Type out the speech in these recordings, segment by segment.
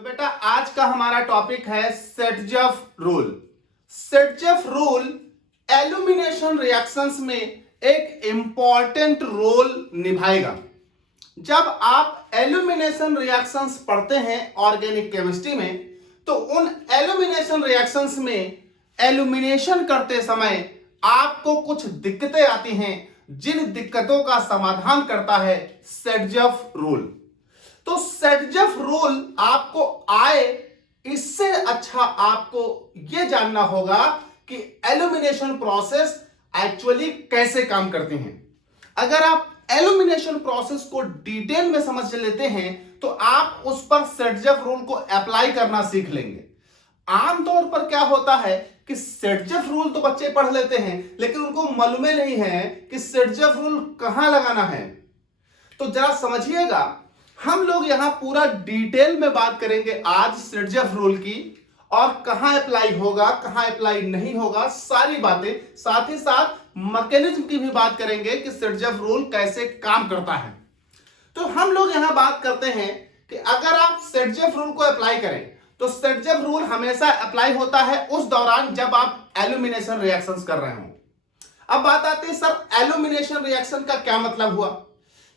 तो बेटा आज का हमारा टॉपिक है सेटजफ रूल। सेटजफ रूल एल्यूमिनेशन रिएक्शंस में एक इंपॉर्टेंट रोल निभाएगा। जब आप एल्यूमिनेशन रिएक्शंस पढ़ते हैं ऑर्गेनिक केमिस्ट्री में, तो उन एल्यूमिनेशन रिएक्शंस में एल्यूमिनेशन करते समय आपको कुछ दिक्कतें आती हैं, जिन दिक्कतों का समाधान करता है सेटजफ रूल। तो सेटजफ रूल आपको आए, इससे अच्छा आपको यह जानना होगा कि एल्यूमिनेशन प्रोसेस एक्चुअली कैसे काम करते हैं। अगर आप एल्यूमिनेशन प्रोसेस को डिटेल में समझ लेते हैं तो आप उस पर सेटजफ रूल को अप्लाई करना सीख लेंगे। आमतौर पर क्या होता है कि सेटजफ रूल तो बच्चे पढ़ लेते हैं, लेकिन उनको मालूम नहीं है कि सेटजफ रूल कहां लगाना है। तो जरा समझिएगा, हम लोग यहां पूरा डिटेल में बात करेंगे आज सेटजफ रूल की, और कहां अप्लाई होगा कहां अप्लाई नहीं होगा, सारी बातें, साथ ही साथ मैकेनिज्म की भी बात करेंगे कि सेटजफ रूल कैसे काम करता है। तो हम लोग यहां बात करते हैं कि अगर आप सेटजफ रूल को अप्लाई करें तो सेटजफ रूल हमेशा अप्लाई होता है उस दौरान जब आप एल्यूमिनेशन रिएक्शंस कर रहे हो। अब बात आती है, सर एल्यूमिनेशन रिएक्शन का क्या मतलब हुआ?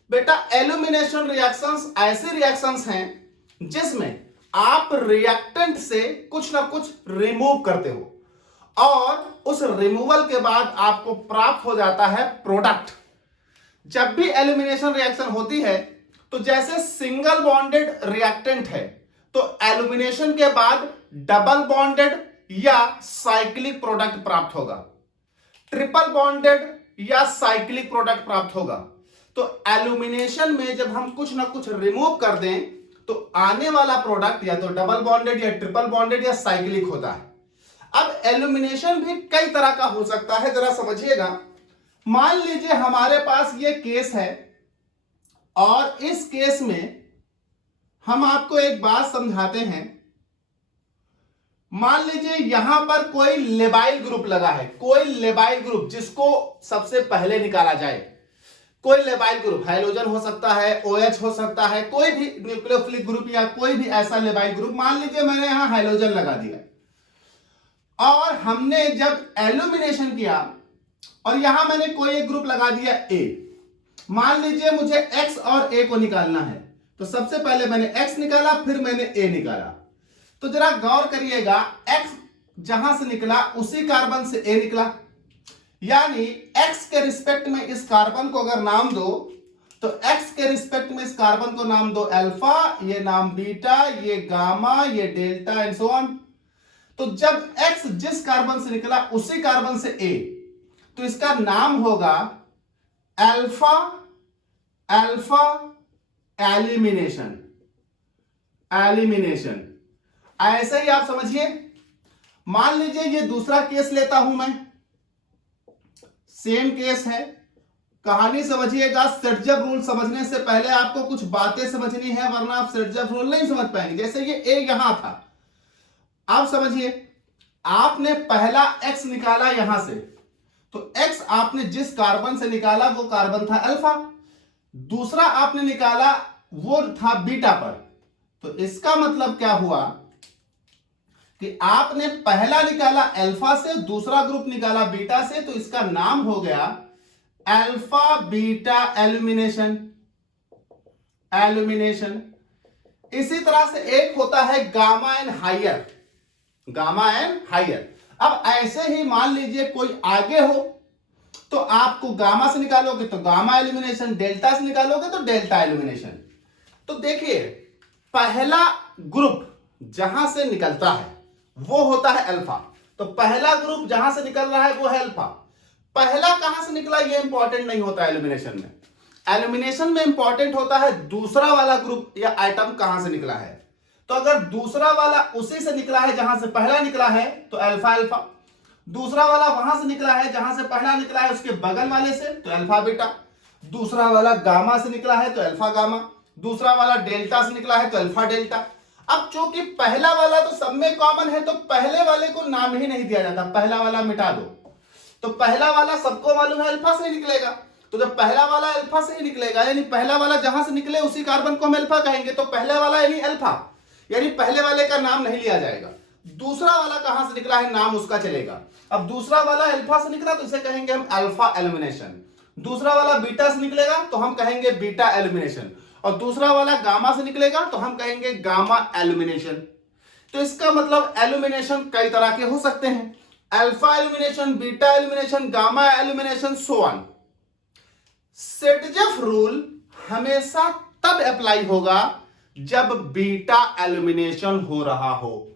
बेटा एल्यूमिनेशन रिएक्शंस ऐसे रिएक्शंस हैं जिसमें आप रिएक्टेंट से कुछ ना कुछ रिमूव करते हो और उस रिमूवल के बाद आपको प्राप्त हो जाता है प्रोडक्ट। जब भी एल्यूमिनेशन रिएक्शन होती है तो जैसे सिंगल बॉन्डेड रिएक्टेंट है तो एल्यूमिनेशन के बाद डबल बॉन्डेड या साइक्लिक प्रोडक्ट प्राप्त होगा, ट्रिपल बॉन्डेड या साइक्लिक प्रोडक्ट प्राप्त होगा। तो एल्यूमिनेशन में जब हम कुछ ना कुछ रिमूव कर दें तो आने वाला प्रोडक्ट या तो डबल बॉन्डेड या ट्रिपल बॉन्डेड या साइक्लिक होता है। अब एल्यूमिनेशन भी कई तरह का हो सकता है, जरा समझिएगा। मान लीजिए हमारे पास ये केस है और इस केस में हम आपको एक बात समझाते हैं। मान लीजिए यहां पर कोई लेबाइल ग्रुप लगा है, कोई लेबाइल ग्रुप जिसको सबसे पहले निकाला जाए। कोई लेबाइल ग्रुप हाइड्रोजन हो सकता है, OH हो सकता है, कोई भी न्यूक्लियोफिलिक ग्रुप या कोई भी ऐसा लेबाइल ग्रुप। मान लीजिए मैंने यहां हाइड्रोजन लगा दिया और हमने जब एल्यूमिनेशन किया और यहां मैंने कोई एक ग्रुप लगा दिया A। मान लीजिए मुझे X और A को निकालना है, तो सबसे पहले मैंने X निकाला, फिर मैंने A निकाला। तो जरा गौर करिएगा, X जहां से निकला उसी कार्बन से A निकला, यानी X के रिस्पेक्ट में इस कार्बन को अगर नाम दो तो X के रिस्पेक्ट में इस कार्बन को नाम दो अल्फा, ये नाम बीटा, ये गामा, ये डेल्टा एंड सो ऑन। तो जब X जिस कार्बन से निकला उसी कार्बन से A, तो इसका नाम होगा अल्फा अल्फा एलिमिनेशन। एलिमिनेशन ऐसे ही आप समझिए। मान लीजिए ये दूसरा केस लेता हूं मैं, सेम केस है। कहानी समझिएगा, सेटजफ रूल समझने से पहले आपको कुछ बातें समझनी है, वरना आप सेटजफ रूल नहीं समझ पाएंगे। जैसे ये A यहां था, आप समझिए, आपने पहला X निकाला यहां से, तो X आपने जिस कार्बन से निकाला वो कार्बन था अल्फा, दूसरा आपने निकाला वो था बीटा पर। तो इसका मतलब क्या हुआ कि आपने पहला निकाला अल्फा से, दूसरा ग्रुप निकाला बीटा से, तो इसका नाम हो गया अल्फा बीटा एल्यूमिनेशन। एल्यूमिनेशन। इसी तरह से एक होता है gamma and higher. Gamma and higher. अब ऐसे ही मान लीजिए कोई आगे हो तो आपको गामा से निकालोगे तो गामा एल्यूमिनेशन, डेल्टा से निकालोगे तो डेल्टा एल्यूमिनेशन। तो देखिए, पहला ग्रुप जहां से निकलता है वो होता है अल्फा। तो पहला ग्रुप जहां से निकल रहा है वो है अल्फा। पहला कहां से निकला ये इंपॉर्टेंट नहीं होता एल्यूमिनेशन में। एल्यूमिनेशन में इंपॉर्टेंट होता है दूसरा वाला ग्रुप या आइटम कहां से निकला है। तो अगर दूसरा वाला उसी से निकला है जहां से पहला निकला है तो अल्फा अल्फा, दूसरा वाला वहां से निकला है जहां से पहला निकला है उसके बगल वाले से तो अल्फा बीटा, दूसरा वाला गामा से निकला है तो अल्फा गामा, दूसरा वाला डेल्टा से निकला है तो अल्फा डेल्टा। अब चूंकि पहला वाला तो सब में कॉमन है तो पहले वाले को नाम ही नहीं दिया जाता, पहला वाला मिटा दो। तो पहला वाला सबको मालूम है अल्फा से ही निकलेगा, तो जब पहला वाला अल्फा से ही निकलेगा, यानी पहला वाला जहां से निकले उसी कार्बन को हम अल्फा कहेंगे, तो पहला वाला यानी अल्फा। यानी पहले वाले का नाम नहीं लिया जाएगा। दूसरा वाला कहां से निकला है, नाम उसका चलेगा। अब दूसरा वाला अल्फा से निकला तो इसे कहेंगे हम अल्फा एल्यूमिनेशन। दूसरा वाला बीटा से निकलेगा तो हम कहेंगे बीटा एल्यूमिनेशन। और दूसरा वाला गामा से निकलेगा तो हम कहेंगे गामा एल्यूमिनेशन। तो इसका मतलब एल्यूमिनेशन कई तरह के हो सकते हैं, alpha illumination, beta illumination, gamma illumination, so on. सेटजेफ rule हमेशा तब अप्लाई होगा जब बीटा एल्यूमिनेशन हो रहा हो।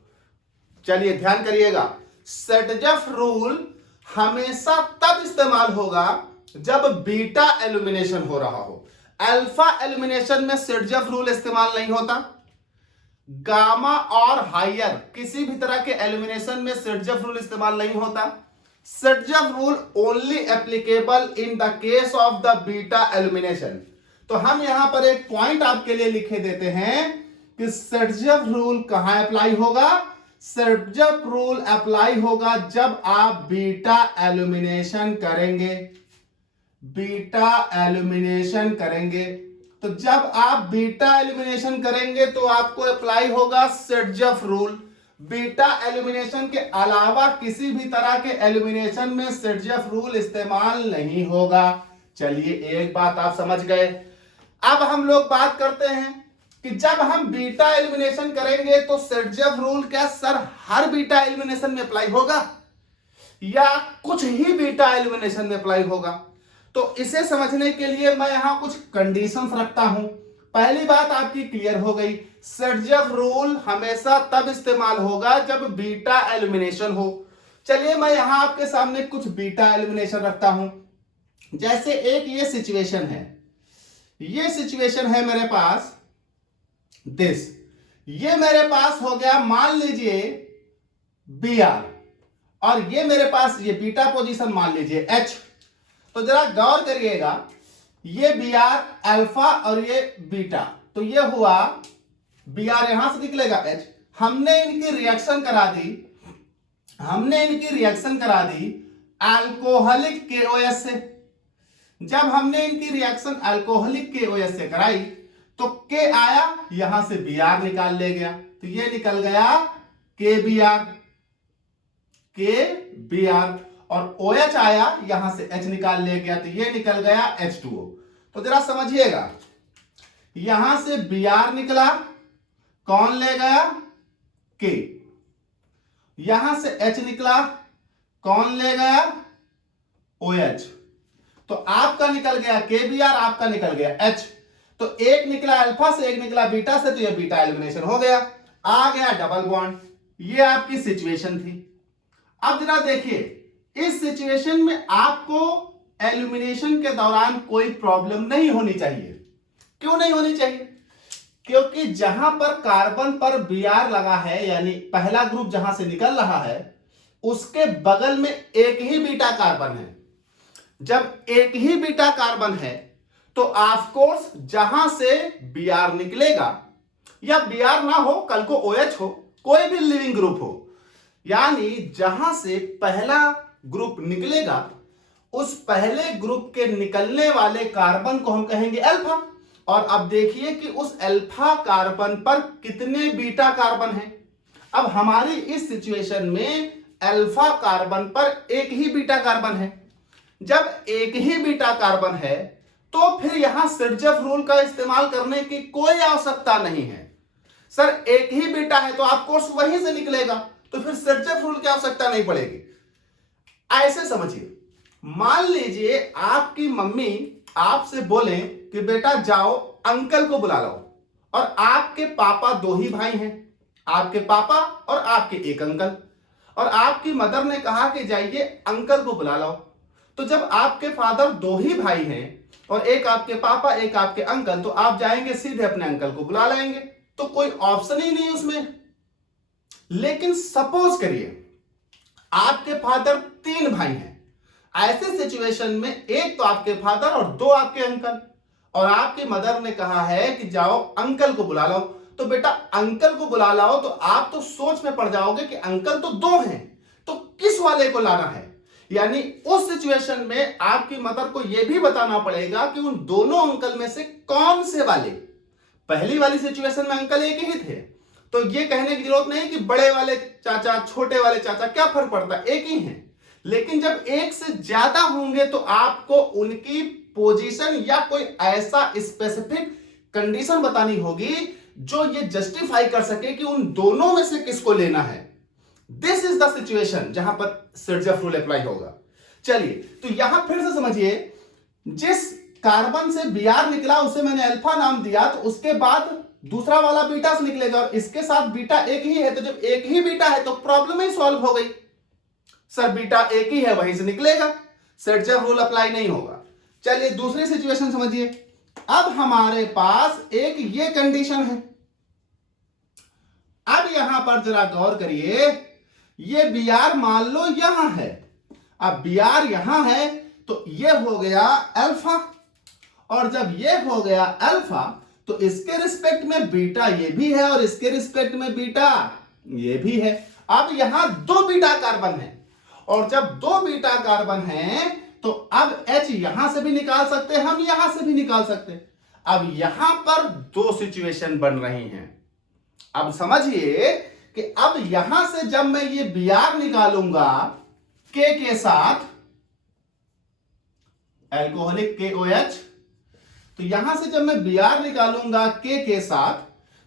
चलिए ध्यान करिएगा, सेटजेफ रूल हमेशा तब इस्तेमाल होगा जब बीटा एल्यूमिनेशन हो रहा हो। अल्फा एल्यूमिनेशन में सेटजेफ रूल इस्तेमाल नहीं होता। गामा और हायर किसी भी तरह के एल्यूमिनेशन में सेटजेफ रूल इस्तेमाल नहीं होता। सेटजेफ rule only applicable in the case of the beta illumination. तो हम यहां पर एक पॉइंट आपके लिए लिखे देते हैं कि सेटजेफ रूल कहां अप्लाई होगा। सेटजेफ रूल अप्लाई होगा जब आप बीटा एल्यूमिनेशन करेंगे, बीटा एल्यूमिनेशन करेंगे। तो जब आप बीटा एल्यूमिनेशन करेंगे तो आपको अप्लाई होगा सेटजेफ रूल। बीटा एल्यूमिनेशन के अलावा किसी भी तरह के एल्यूमिनेशन में सेटजेफ रूल इस्तेमाल नहीं होगा। चलिए एक बात आप समझ गए। अब हम लोग बात करते हैं कि जब हम बीटा एल्यूमिनेशन करेंगे तो सेटजेफ रूल क्या सर हर बीटा एल्यूमिनेशन में अप्लाई होगा या कुछ ही बीटा एल्यूमिनेशन में अप्लाई होगा। तो इसे समझने के लिए मैं यहां कुछ कंडीशंस रखता हूं। पहली बात आपकी क्लियर हो गई, सेटजेफ रूल हमेशा तब इस्तेमाल होगा जब बीटा एल्यूमिनेशन हो। चलिए मैं यहां आपके सामने कुछ बीटा एल्यूमिनेशन रखता हूं। जैसे एक ये सिचुएशन है, ये सिचुएशन है मेरे पास दिस, ये मेरे पास हो गया मान लीजिए Br और ये मेरे पास ये बीटा पोजीशन मान लीजिए H। तो जरा गौर करिएगा, ये Br अल्फा और ये बीटा, तो ये हुआ Br यहां से निकलेगा H। हमने इनकी रिएक्शन करा दी, हमने इनकी रिएक्शन करा दी अल्कोहलिक KOH से। जब हमने इनकी रिएक्शन अल्कोहलिक KOH से कराई तो K आया, यहां से Br निकाल ले गया, तो ये निकल गया KBr, KBr और OH आया, यहां से H निकाल ले गया, तो ये निकल गया H2O। तो जरा समझिएगा, यहां से Br निकला, कौन ले गया K, यहां से H निकला, कौन ले गया OH। तो आपका निकल गया KBr, आपका निकल गया H। तो एक निकला अल्फा से, एक निकला बीटा से, तो ये बीटा एल्यूमिनेशन हो गया, आ गया डबल बॉन्ड। ये आपकी सिचुएशन थी। अब जरा देखिए, इस सिचुएशन में आपको एल्यूमिनेशन के दौरान कोई प्रॉब्लम नहीं होनी चाहिए। क्यों नहीं होनी चाहिए? क्योंकि जहां पर कार्बन पर Br लगा है, यानी पहला ग्रुप जहां से निकल रहा है, उसके बगल में एक ही बीटा कार्बन है। जब एक ही बीटा कार्बन है तो ऑफ कोर्स जहां से Br निकलेगा, या Br ना हो कल को OH हो, कोई भी लिविंग ग्रुप हो, यानी जहां से पहला ग्रुप निकलेगा उस पहले ग्रुप के निकलने वाले कार्बन को हम कहेंगे अल्फा। और अब देखिए कि उस अल्फा कार्बन पर कितने बीटा कार्बन हैं। अब हमारी इस सिचुएशन में अल्फा कार्बन पर एक ही बीटा कार्बन है। जब एक ही बीटा कार्बन है तो फिर यहां सेटजेफ रूल का इस्तेमाल करने की कोई आवश्यकता नहीं है। सर एक ही बीटा है तो आपको वहीं से निकलेगा, तो फिर सेटजेफ रूल की आवश्यकता नहीं पड़ेगी। ऐसे समझिए, मान लीजिए आपकी मम्मी आपसे बोले कि बेटा जाओ अंकल को बुला लो, और आपके पापा दो ही भाई हैं, आपके पापा और आपके एक अंकल, और आपकी मदर ने कहा कि जाइए अंकल को बुला लो। तो जब आपके फादर दो ही भाई हैं और एक आपके पापा एक आपके अंकल, तो आप जाएंगे सीधे अपने अंकल को बुला लेंगे, तो कोई ऑप्शन ही नहीं उसमें। लेकिन सपोज करिए आपके फादर तीन भाई हैं, ऐसे सिचुएशन में एक तो आपके फादर और दो आपके अंकल, और आपकी मदर ने कहा है कि जाओ अंकल को बुला लो। तो बेटा अंकल को बुला लाओ, तो आप तो सोच में पड़ जाओगे कि अंकल तो दो हैं, तो किस वाले को लाना है। यानी उस सिचुएशन में आपकी मदर को यह भी बताना पड़ेगा कि उन दोनों अंकल में से कौन से वाले। पहली वाली सिचुएशन में अंकल एक ही थे, तो ये कहने की जरूरत नहीं कि बड़े वाले चाचा छोटे वाले चाचा क्या फर्क पड़ता है, एक ही है। लेकिन जब एक से ज्यादा होंगे तो आपको उनकी पोजीशन या कोई ऐसा स्पेसिफिक कंडीशन बतानी होगी जो ये जस्टिफाई कर सके कि उन दोनों में से किसको लेना है। दिस इज द सिचुएशन जहां पर सर्जफ रूल अप्लाई होगा। चलिए तो यहां फिर से समझिए, जिस कार्बन से Br निकला उसे मैंने अल्फा नाम दिया, तो उसके बाद दूसरा वाला बीटा से निकलेगा और इसके साथ बीटा एक ही है, तो जब एक ही बीटा है तो प्रॉब्लम ही सॉल्व हो गई। सर बीटा एक ही है वहीं से निकलेगा, सर्जफ रूल अप्लाई नहीं होगा। चलिए दूसरी सिचुएशन समझिए। अब हमारे पास एक ये कंडीशन है। अब यहां पर जरा गौर करिए, ये Br मान लो यहां है, अब Br यहां है तो ये हो गया अल्फा, और जब ये हो गया अल्फा तो इसके रिस्पेक्ट में बीटा ये भी है और इसके रिस्पेक्ट में बीटा ये भी है। अब यहां दो बीटा कार्बन है, और जब दो बीटा कार्बन है तो अब H यहां से भी निकाल सकते हैं, हम यहां से भी निकाल सकते हैं। अब यहां पर दो सिचुएशन बन रही हैं। अब समझिए कि अब यहां से जब मैं ये Br निकालूंगा K के साथ, एल्कोहलिक KOH, तो यहां से जब मैं Br निकालूंगा K के साथ,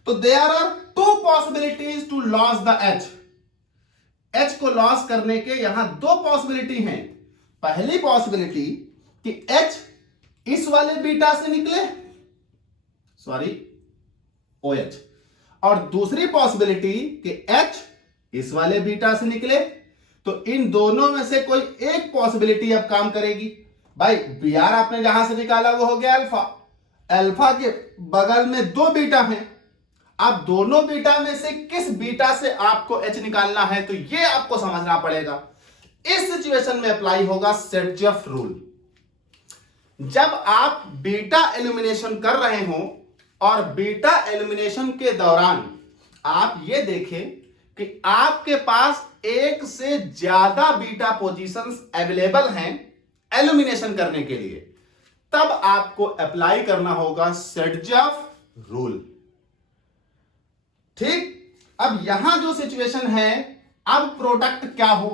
तो there are two possibilities to loss the H। H को लॉस करने के यहां दो पॉसिबिलिटी हैं। पहली पॉसिबिलिटी कि H इस वाले बीटा से निकले, सॉरी OH, और दूसरी पॉसिबिलिटी कि H इस वाले बीटा से निकले। तो इन दोनों में से कोई एक पॉसिबिलिटी अब काम करेगी। भाई Br आपने जहां से निकाला वो हो गया अल्फा, अल्फा के बगल में दो बीटा हैं। अब दोनों बीटा में से किस बीटा से आपको H निकालना है, तो ये आपको समझना पड़ेगा। इस सिचुएशन में अप्लाई होगा सर्जफ रूल। जब आप बीटा एलिमिनेशन कर रहे हो और बीटा एलिमिनेशन के दौरान आप ये देखें कि आपके पास एक से ज्यादा बीटा पोजीशंस अवेलेबल हैं एलिमिनेशन करने के लिए, तब आपको अप्लाई करना होगा सर्जफ रूल। ठीक, अब यहां जो सिचुएशन है, अब प्रोडक्ट क्या हो,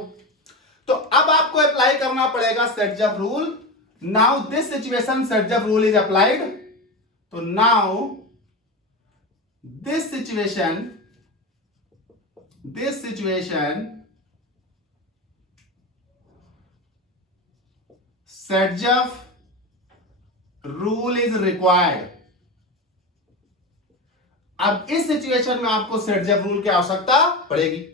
तो अब आपको अप्लाई करना पड़ेगा Saytzeff rule. Now this situation Saytzeff rule is applied, तो now this situation Saytzeff rule is required. अब इस सिचुएशन में आपको सर्जफ रूल की आवश्यकता पड़ेगी।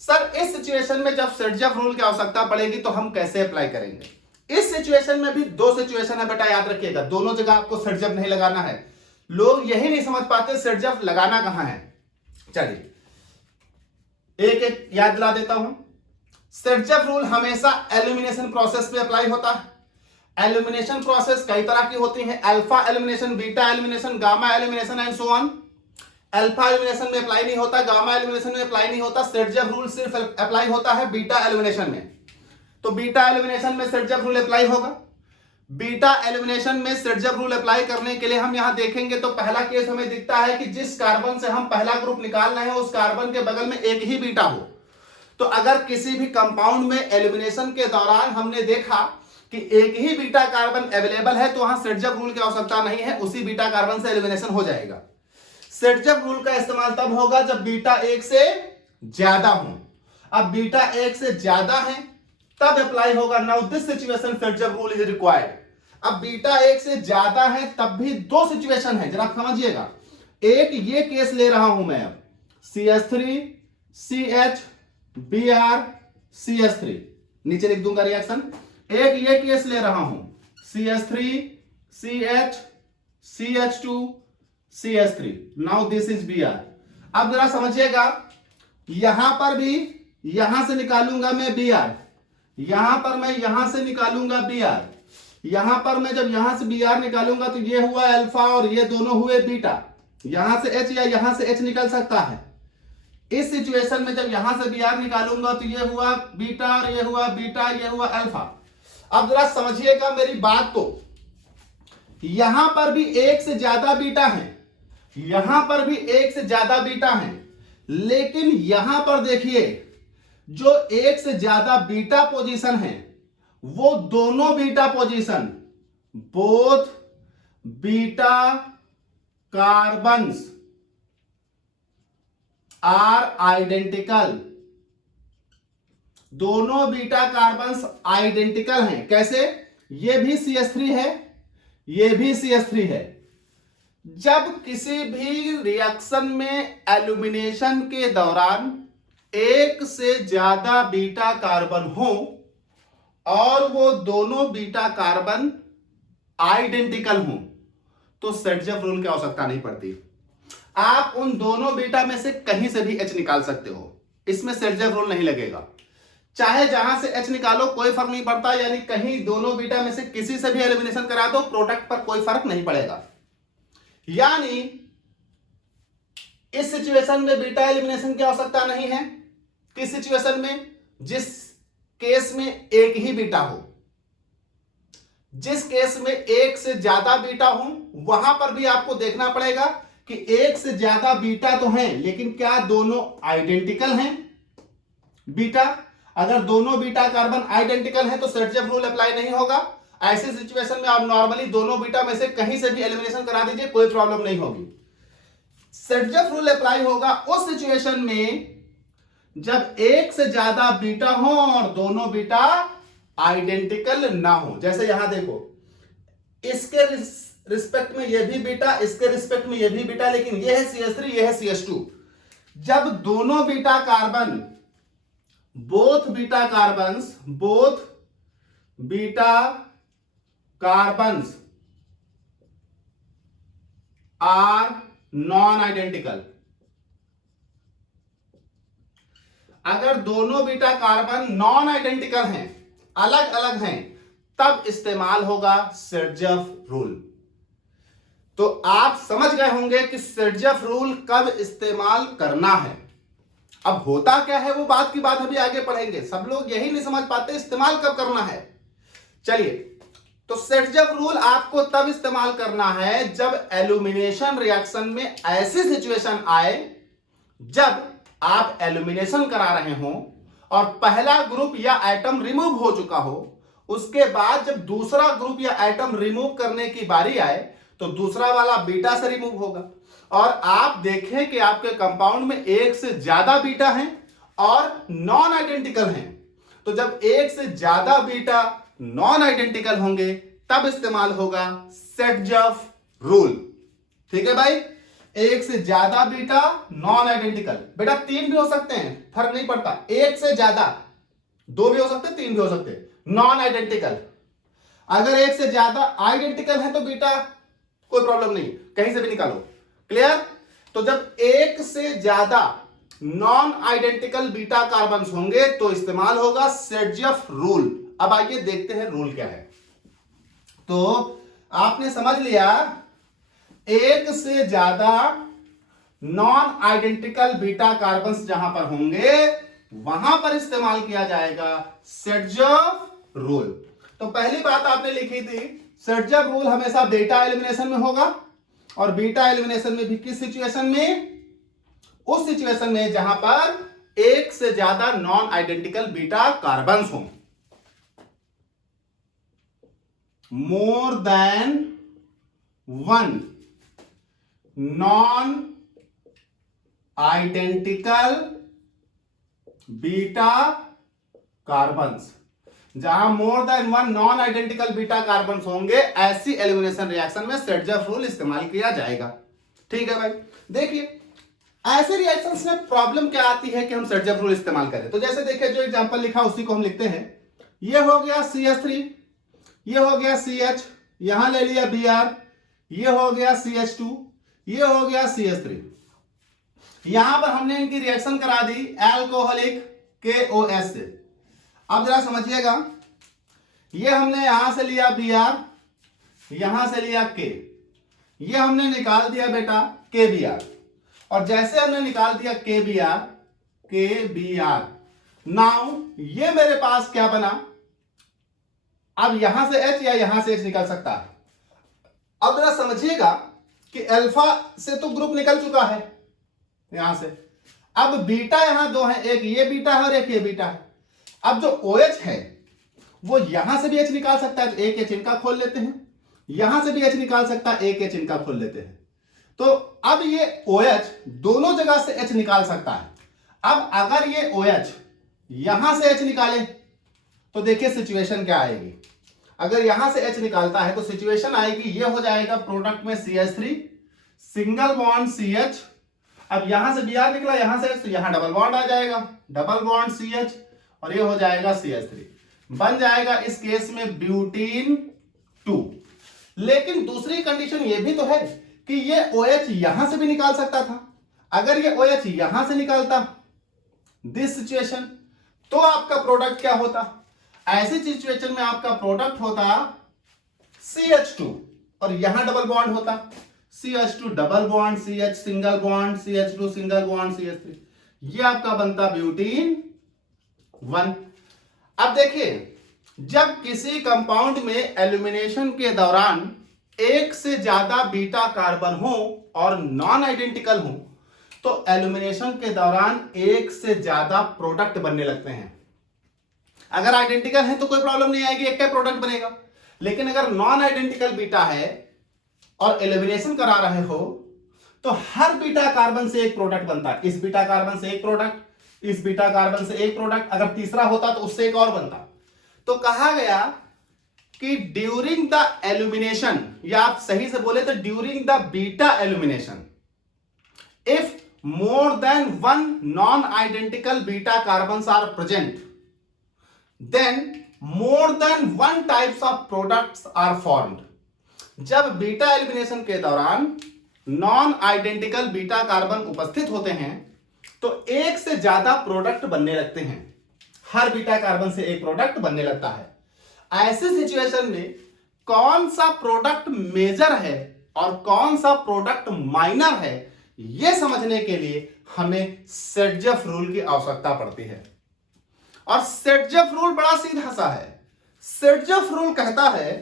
सर इस सिचुएशन में जब सर्जफ रूल की आवश्यकता पड़ेगी तो हम कैसे अप्लाई करेंगे? इस सिचुएशन में भी दो सिचुएशन है बेटा, याद रखिएगा, दोनों जगह आपको सर्जफ नहीं लगाना है। लोग यही नहीं समझ पाते सर्जफ लगाना कहां है। चलिए एक एक याद दिला देता हूं। सर्जफ रूल हमेशा एलिमिनेशन प्रोसेस पे अप्लाई होता है। एलिमिनेशन प्रोसेस कई तरह की होती है, alpha elimination, beta elimination, gamma elimination and so on. Alpha elimination में अप्लाई नहीं होता, गामा एलिमिनेशन में अप्लाई नहीं होता, सर्जफ रूल सिर्फ अप्लाई होता है बीटा एलिमिनेशन में। तो बीटा एलिमिनेशन में सर्जफ रूल अप्लाई होगा। बीटा एलिमिनेशन में सर्जफ रूल अप्लाई करने के लिए हम यहां देखेंगे तो पहला केस हमें दिखता है कि जिस कार्बन से हम पहला ग्रुप निकाल रहे हैं उस कार्बन के बगल में एक ही बीटा हो। तो अगर किसी भी कंपाउंड में एलिमिनेशन के दौरान हमने देखा कि एक ही बीटा कार्बन अवेलेबल है तो वहां सर्जफ रूल की आवश्यकता नहीं है, उसी बीटा कार्बन से एलिमिनेशन हो जाएगा। सर्जफ रूल का इस्तेमाल तब होगा जब बीटा एक से ज्यादा हो। अब बीटा एक से ज्यादा है तब अप्लाई होगा। Now this situation Saytzeff rule is required. अब बीटा एक से ज्यादा है तब भी दो सिचुएशन है, जरा समझिएगा। एक ये केस ले रहा हूं मैं, अब CH3 CH Br CH3, नीचे लिख दूंगा रिएक्शन। एक ये केस ले रहा हूं, CH3 CH CH2 CH3। Now this is Br। अब जरा समझिएगा, यहां पर भी यहां से निकालूंगा मैं Br, यहां पर मैं यहां से निकालूंगा Br, यहां पर मैं जब यहां से Br निकालूंगा तो ये हुआ अल्फा और ये दोनों हुए बीटा। यहां से H या यहां से H निकल सकता है। इस सिचुएशन में जब यहां से Br निकालूंगा तो ये हुआ बीटा और ये हुआ बीटा, ये हुआ अल्फा। अब जरा समझिएगा मेरी बात को, यहां पर भी एक से ज्यादा बीटा है, यहां पर भी एक से ज्यादा बीटा है। लेकिन यहां पर देखिए जो एक से ज्यादा बीटा पोजीशन है वो दोनों beta position both beta carbons are identical, दोनों बीटा कार्बन्स आइडेंटिकल हैं। कैसे? ये भी CH3 है, ये भी CH3 है। जब किसी भी रिएक्शन में एल्यूमिनेशन के दौरान एक से ज्यादा बीटा कार्बन हो और वो दोनों बीटा कार्बन आइडेंटिकल हो तो सेटजेफ रूल की आवश्यकता नहीं पड़ती। आप उन दोनों बीटा में से कहीं से भी H निकाल सकते हो, इसमें सेटजेफ रूल नहीं लगेगा। चाहे जहां से H निकालो कोई फर्क नहीं पड़ता, यानी कहीं दोनों बीटा में से किसी से भी एलिमिनेशन करा दो, प्रोडक्ट पर कोई फर्क नहीं पड़ेगा। यानी इस सिचुएशन में बीटा एलिमिनेशन की आवश्यकता नहीं है। किस सिचुएशन में? जिस केस में एक ही बीटा हो। जिस केस में एक से ज्यादा बीटा हो वहां पर भी आपको देखना पड़ेगा कि एक से ज्यादा बीटा तो हैं, लेकिन क्या दोनों आइडेंटिकल हैं बीटा? अगर दोनों बीटा कार्बन आइडेंटिकल है तो सेटजेफ रूल अप्लाई नहीं होगा। ऐसे सिचुएशन में आप नॉर्मली दोनों बीटा में से कहीं से भी एलिमिनेशन करा दीजिए, कोई प्रॉब्लम नहीं होगी। सेटजेफ रूल अप्लाई होगा उस सिचुएशन में जब एक से ज्यादा बीटा हो और दोनों बीटा आइडेंटिकल ना हो। जैसे यहां देखो, इसके रिस्पेक्ट में ये भी बीटा, इसके रिस्पेक्ट में ये भी बीटा, लेकिन ये है CH3, ये है CH2। जब दोनों beta carbon both beta carbons are non identical, अगर दोनों बीटा कार्बन नॉन आइडेंटिकल हैं, अलग अलग हैं, तब इस्तेमाल होगा सेटजेफ रूल। तो आप समझ गए होंगे कि सेटजेफ रूल कब इस्तेमाल करना है। अब होता क्या है वो बात की बात अभी आगे पढ़ेंगे। सब लोग यही नहीं समझ पाते इस्तेमाल कब करना है। चलिए, तो सेटजेफ रूल आपको तब इस्तेमाल करना है जब एल्यूमिनेशन रिएक्शन में ऐसी सिचुएशन आए जब आप एल्यूमिनेशन करा रहे हो और पहला ग्रुप या एटम रिमूव हो चुका हो। उसके बाद जब दूसरा ग्रुप या एटम रिमूव करने की बारी आए तो दूसरा वाला बीटा से रिमूव होगा और आप देखें कि आपके कंपाउंड में एक से ज्यादा बीटा हैं और नॉन आइडेंटिकल हैं। तो जब एक से ज्यादा बीटा नॉन आइडेंटिकल होंगे तब इस्तेमाल होगा सेटजेफ रूल। ठीक है भाई, एक से ज्यादा बीटा नॉन आइडेंटिकल, बेटा तीन भी हो सकते हैं, फर्क नहीं पड़ता। एक से ज्यादा, दो भी हो सकते, तीन भी हो सकते। नॉन आइडेंटिकल, अगर एक से ज्यादा आइडेंटिकल है तो बीटा कोई प्रॉब्लम नहीं, कहीं से भी निकालो। क्लियर? तो जब एक से ज्यादा नॉन आइडेंटिकल बीटा कार्बन्स होंगे तो इस्तेमाल होगा सेटजेफ रूल। अब आइए देखते हैं रूल क्या है। तो आपने समझ लिया, एक से ज्यादा नॉन आइडेंटिकल बीटा कार्बन्स जहां पर होंगे वहां पर इस्तेमाल किया जाएगा सेटजेफ रूल। तो पहली बात आपने लिखी थी, सेटजेफ रूल हमेशा बीटा एलिमिनेशन में होगा और बीटा एलिमिनेशन में भी किस सिचुएशन में? उस सिचुएशन में जहां पर एक से ज्यादा नॉन आइडेंटिकल बीटा कार्बन्स हों। More than one non identical beta carbons, जहां more than one non identical beta carbons होंगे ऐसी एलिमिनेशन रिएक्शन में सेटजेफ रूल इस्तेमाल किया जाएगा। ठीक है भाई, देखिए ऐसे रिएक्शंस में प्रॉब्लम क्या आती है कि हम सेटजेफ रूल इस्तेमाल करें। तो जैसे देखिए जो एग्जांपल लिखा उसी को हम लिखते हैं। ये हो गया CH3, ये हो गया CH, यहां ले लिया Br, ये हो गया CH2, ये हो गया CH3। यहां पर हमने इनकी रिएक्शन करा दी एल्कोहलिक KOS से। अब जरा समझिएगा, ये हमने यहां से लिया Br, यहां से लिया K, ये हमने निकाल दिया बेटा KBr, और जैसे हमने निकाल दिया KBr, नाउ ये मेरे पास क्या बना? अब यहां से H या यहां से H निकल सकता है। अब जरा समझिएगा कि अल्फा से तो ग्रुप निकल चुका है यहां से, अब बीटा यहां दो है, एक ये बीटा है और एक ये बीटा है। अब जो OH है वो यहां से भी H निकाल सकता है, तो एक H इनका खोल लेते हैं, यहां से भी H निकाल सकता है, एक H इनका खोल लेते हैं। तो अब ये OH दोनों जगह से H निकाल सकता है। अब अगर ये OH यहां से H निकाले तो देखिए सिचुएशन क्या आएगी। अगर यहां से H निकालता है तो सिचुएशन आएगी, ये हो जाएगा प्रोडक्ट में CH3 सिंगल बॉन्ड CH। अब यहां से Br निकला, यहां से H, तो यहां डबल बॉन्ड आ जाएगा, डबल बॉन्ड CH, और ये हो जाएगा CH3, बन जाएगा इस केस में ब्यूटीन 2। लेकिन दूसरी कंडीशन ये भी तो है कि ये OH यहां से भी निकाल सकता था। अगर ये OH यहां से निकालता दिस सिचुएशन, तो आपका प्रोडक्ट क्या होता? ऐसी सिचुएशन में आपका प्रोडक्ट होता CH2 और यहां डबल बॉन्ड होता, CH2 double bond CH single bond CH2 single bond CH3, ये आपका बनता ब्यूटीन 1। अब देखिए, जब किसी कंपाउंड में एल्यूमिनेशन के दौरान एक से ज्यादा बीटा कार्बन हो और नॉन आइडेंटिकल हो, तो एल्यूमिनेशन के दौरान एक से ज्यादा प्रोडक्ट बनने लगते हैं। अगर आइडेंटिकल है तो कोई प्रॉब्लम नहीं आएगी, एक का प्रोडक्ट बनेगा। लेकिन अगर नॉन आइडेंटिकल बीटा है और एलिमिनेशन करा रहे हो, तो हर बीटा कार्बन से एक प्रोडक्ट बनता है। इस बीटा कार्बन से एक प्रोडक्ट, इस बीटा कार्बन से एक प्रोडक्ट, अगर तीसरा होता तो उससे एक और बनता। तो कहा गया कि ड्यूरिंग द एल्यूमिनेशन, या आप सही से बोले तो during the beta illumination, if more than one non-identical beta carbons are present, then more than one types of products are formed। जब बीटा एलिमिनेशन के दौरान नॉन आइडेंटिकल बीटा कार्बन उपस्थित होते हैं तो एक से ज्यादा प्रोडक्ट बनने लगते हैं। हर बीटा कार्बन से एक प्रोडक्ट बनने लगता है। ऐसे सिचुएशन में कौन सा प्रोडक्ट मेजर है और कौन सा प्रोडक्ट माइनर है, यह समझने के लिए हमें सेटजेफ रूल की आवश्यकता पड़ती है। और सेटजेफ रूल बड़ा सीधा सा है। सेटजेफ रूल कहता है,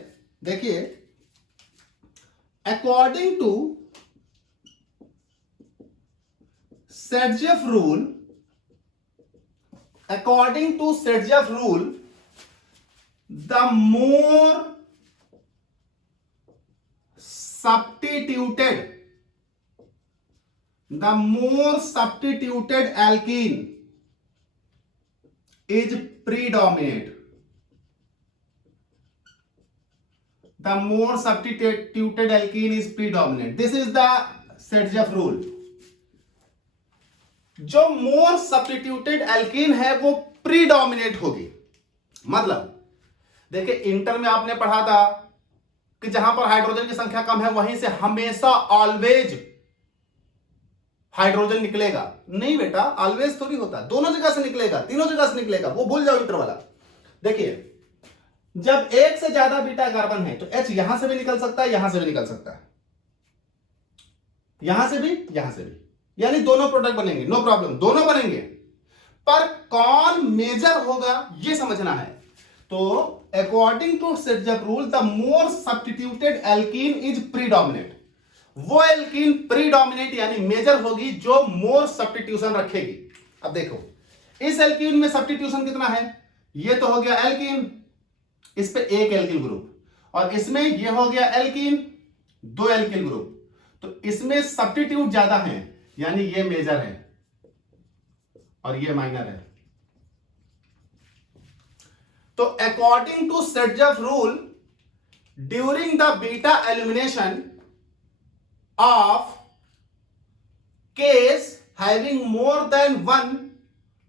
देखिए, according to Saytzeff rule, according to Saytzeff rule, the more substituted, the more substituted alkene is predominant, the more substituted alkene is predominant, this is the Sergeff rule। जो मोर सब्स्टिट्यूटेड एल्कीन है वो predominate होगी। मतलब देखिए, inter में आपने पढ़ा था कि जहां पर हाइड्रोजन की संख्या कम है वहीं से हमेशा ऑलवेज हाइड्रोजन निकलेगा। नहीं बेटा, ऑलवेज थोड़ी होता, दोनों जगह से निकलेगा, तीनों जगह से निकलेगा, वो भूल जाओ इंटर वाला। देखिए, जब एक से ज्यादा बीटा कार्बन है तो H यहां से भी निकल सकता है, यहां से भी निकल सकता है, यहां से भी, यहां से भी, यानी दोनों प्रोडक्ट बनेंगे, नो प्रॉब्लम, दोनों बनेंगे। पर कौन मेजर होगा यह समझना है। तो according to Saytzeff rule, the more substituted alkene is predominate. वो एल्कीन प्रीडोमिनेट यानी मेजर होगी जो मोर सब्स्टिट्यूशन रखेगी। अब देखो, इस एल्कीन में सब्स्टिट्यूशन कितना है? ये तो हो गया एल्कीन, इस पे एक एल्किल ग्रुप, और इसमें ये हो गया एल्कीन, दो एल्किल ग्रुप। तो इसमें सब्स्टिट्यूट ज्यादा है, यानी ये मेजर है और ये माइनर है। तो according to Saytzeff rule, during the beta elimination of case having more than one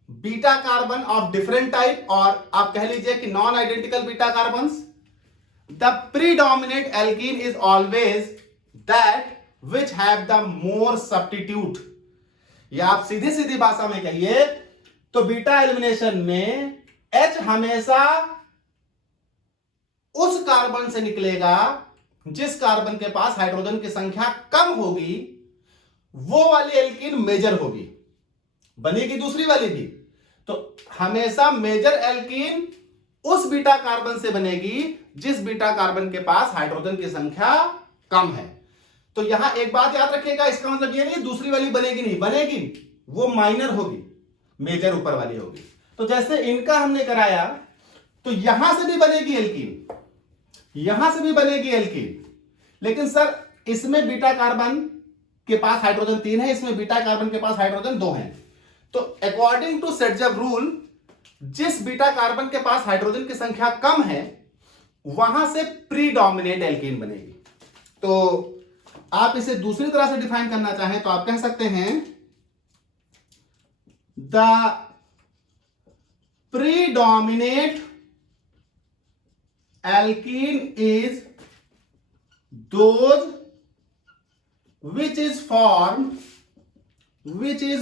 beta carbon of different type, और आप कह लीजिए कि non identical beta carbons, the predominant alkene is always that which have the more substitute। या आप सीधी सीधी भाषा में कहिए तो बीटा एलिमिनेशन में H हमेशा उस कार्बन से निकलेगा जिस कार्बन के पास हाइड्रोजन की संख्या कम होगी, वो वाली एल्कीन मेजर होगी, बनेगी दूसरी वाली भी। तो हमेशा मेजर एल्कीन उस बीटा कार्बन से बनेगी जिस बीटा कार्बन के पास हाइड्रोजन की संख्या कम है। तो यहां एक बात याद रखिएगा, इसका मतलब ये नहीं दूसरी वाली बनेगी नहीं, बनेगी। वो माइनर होगी, मेजर ऊपर वाली होगी। तो जैसे इनका हमने कराया तो यहां से भी बनेगी एल्कीन, यहां से भी बनेगी एल्कीन, लेकिन सर इसमें बीटा कार्बन के पास हाइड्रोजन 3 है, इसमें बीटा कार्बन के पास हाइड्रोजन 2 है। तो अकॉर्डिंग टू सेटजफ रूल, जिस बीटा कार्बन के पास हाइड्रोजन की संख्या कम है वहां से प्रीडोमिनेट एल्कीन बनेगी। तो आप इसे दूसरी तरह से डिफाइन करना चाहें तो आप कह सकते हैं the predominate alkene is those which is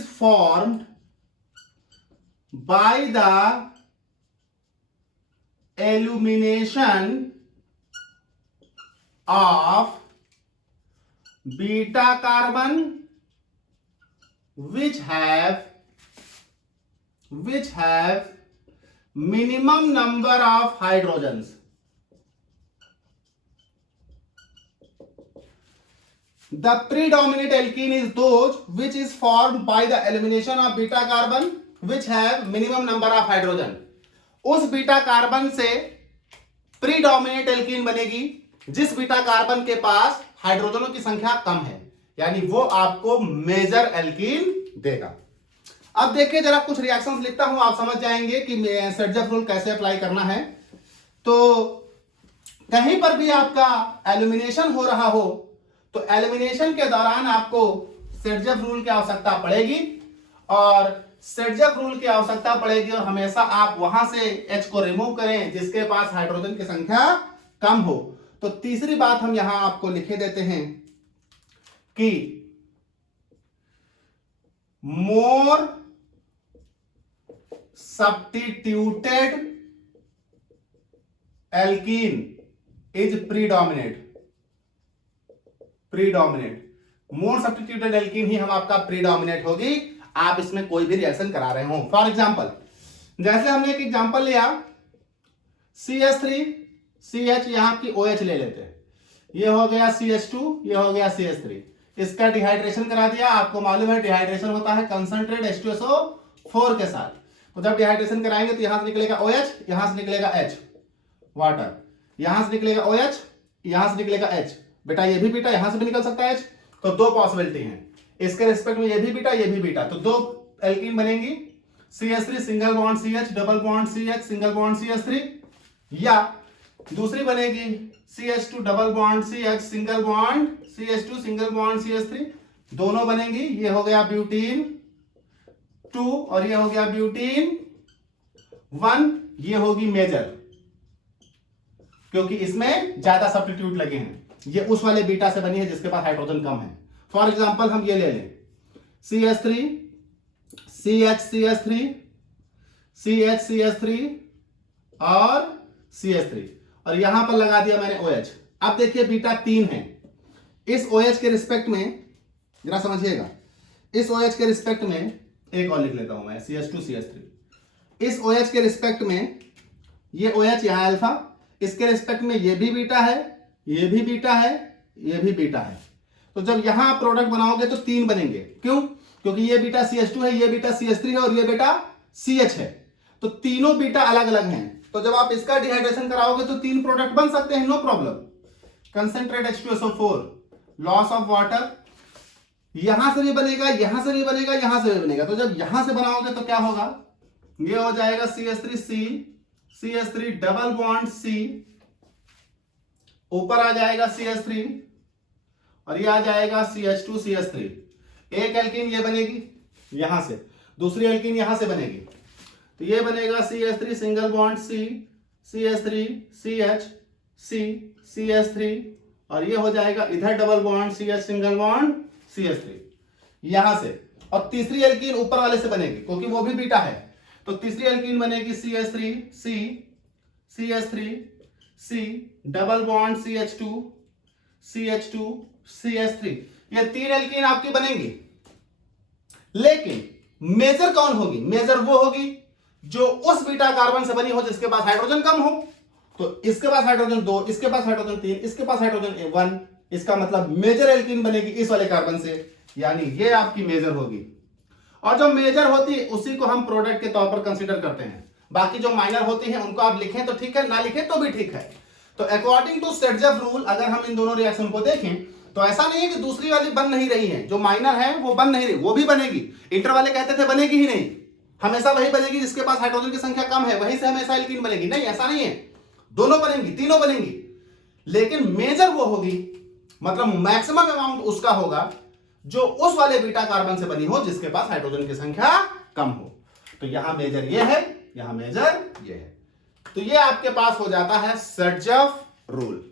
formed by the elimination of beta carbon which have minimum number of hydrogens. The predominant alkene is those which is formed by the elimination of beta carbon which have minimum number of hydrogen. उस beta carbon से predominate alkene बनेगी जिस beta carbon के पास हाइड्रोजनों की संख्या कम है, यानी वो आपको मेजर एल्कीन देगा। अब देखिए जरा कुछ रिएक्शंस लिखता हूं, आप समझ जाएंगे कि सेटजफ रूल कैसे अप्लाई करना है। तो कहीं पर भी आपका एलिमिनेशन हो रहा हो तो एलिमिनेशन के दौरान आपको सेटजफ रूल की आवश्यकता पड़ेगी, और सेटजफ रूल की आवश्यकता पड़ेगी और हमेशा आप वहां से H को रिमूव करें जिसके पास हाइड्रोजन की संख्या कम हो। तो तीसरी बात हम यहां आपको लिखे देते हैं कि more substituted alkene is predominate. More substituted alkene ही हम आपका प्रीडोमिनेट होगी, आप इसमें कोई भी रिएक्शन करा रहे हो। फॉर एग्जांपल, जैसे हमने एक एग्जांपल लिया CH3CH, यहां की OH ले लेते हैं, ये हो गया CH2, ये हो गया CH3, इसका डिहाइड्रेशन करा दिया। आपको मालूम है डिहाइड्रेशन होता है कंसंट्रेट H2SO4 के साथ। तो जब डिहाइड्रेशन कराएंगे तो यहां से निकलेगा OH, यहां से निकलेगा H वाटर, यहां से निकलेगा OH, यहां से निकलेगा H। बेटा ये भी बीटा, यहां से भी निकल सकता है H। तो दो पॉसिबिलिटी हैं इसके रिस्पेक्ट में, ये भी बीटा ये भी बीटा, तो दो एल्कीन बनेंगी, CH3 single bond CH double bond CH single bond CH3, या दूसरी बनेगी CH2 double bond CH single bond CH2 single bond CH3, दोनों बनेंगी। ये हो गया ब्यूटीन 2 और ये हो गया ब्यूटीन 1, ये होगी मेजर क्योंकि इसमें ज्यादा सब्स्टिट्यूट लगे हैं। ये उस वाले बीटा से बनी है जिसके पास हाइड्रोजन कम है। फॉर एग्जांपल हम ये ले लें CH3 CH CH3 और CH3, और यहां पर लगा दिया मैंने OH। अब देखिए बीटा 3 है, इस OH के रिस्पेक्ट में जरा समझिएगा, इस OH के रिस्पेक्ट में एक और लिख लेता हूं मैं CH2 CH3, इस OH के रिस्पेक्ट में ये OH यहां अल्फा, इसके रिस्पेक्ट में ये भी बीटा है, ये भी बीटा है, ये भी बीटा है। तो जब यहां आप प्रोडक्ट बनाओगे तो 3 बनेंगे। क्यों? क्योंकि ये बीटा CH2 है, ये बीटा CH3 है और ये बेटा CH है। तो तीनों बीटा अलग अलग हैं। तो जब आप इसका डिहाइड्रेशन कराओगे तो 3 प्रोडक्ट बन सकते हैं, no problem. Concentrate H2SO4, loss of water, यहां से भी बनेगा, यहां से भी बनेगा, यहां से भी बनेगा। तो जब यहां से बनाओगे तो क्या होगा, ये हो जाएगा CH3C, CH3 double bond C, ऊपर आ जाएगा CH3 और ये आ जाएगा CH2 CH3। एक एल्कीन ये बनेगी यहां से, दूसरी एल्कीन यहां से बनेगी। तो ये बनेगा CH3 single bond C, CH3 CH C CH3, और ये हो जाएगा इधर double bond CH single bond CH3 यहां से। और तीसरी एल्कीन ऊपर वाले से बनेगी क्योंकि वो भी बीटा है। तो तीसरी एल्कीन बनेगी CH3 C CH3 C double bond CH2 CH2 CH3, ये 3 एल्कीन आपकी बनेंगी। लेकिन मेजर कौन होगी? मेजर वो होगी जो उस बीटा कार्बन से बनी हो जिसके पास हाइड्रोजन कम हो। तो इसके पास हाइड्रोजन 2, इसके पास हाइड्रोजन 3, इसके पास हाइड्रोजन 1, इसका मतलब मेजर एल्कीन बनेगी इस वाले कार्बन से, यानी ये आपकी मेजर होगी। और जो मेजर होती है उसी को हम प्रोडक्ट के तौर पर कंसीडर करते हैं। बाकी जो माइनर होती हैं उनको आप लिखें तो ठीक है, ना लिखें तो भी ठीक है। तो अकॉर्डिंग टू स्टर्जफ रूल अगर हम इन दोनों रिएक्शन को देखें तो ऐसा नहीं है कि दूसरी वाली बन नहीं रही है, जो माइनर है वो बन नहीं रही, वो भी बनेगी। इंटर वाले कहते थे बनेगी ही नहीं, हमेशा वही बनेगी जिसके पास हाइड्रोजन की संख्या कम है, वहीं से हमेशा एल्कीन बनेगी। नहीं, ऐसा नहीं है, दोनों बनेंगी, तीनों बनेंगी, लेकिन मेजर वो होगी, मतलब मैक्सिमम अमाउंट उसका होगा जो उस वाले बीटा कार्बन से बनी हो जिसके पास हाइड्रोजन की संख्या कम हो। तो यहां मेजर ये है, यहां मेजर ये है। तो ये आपके पास हो जाता है सर्जफ रूल।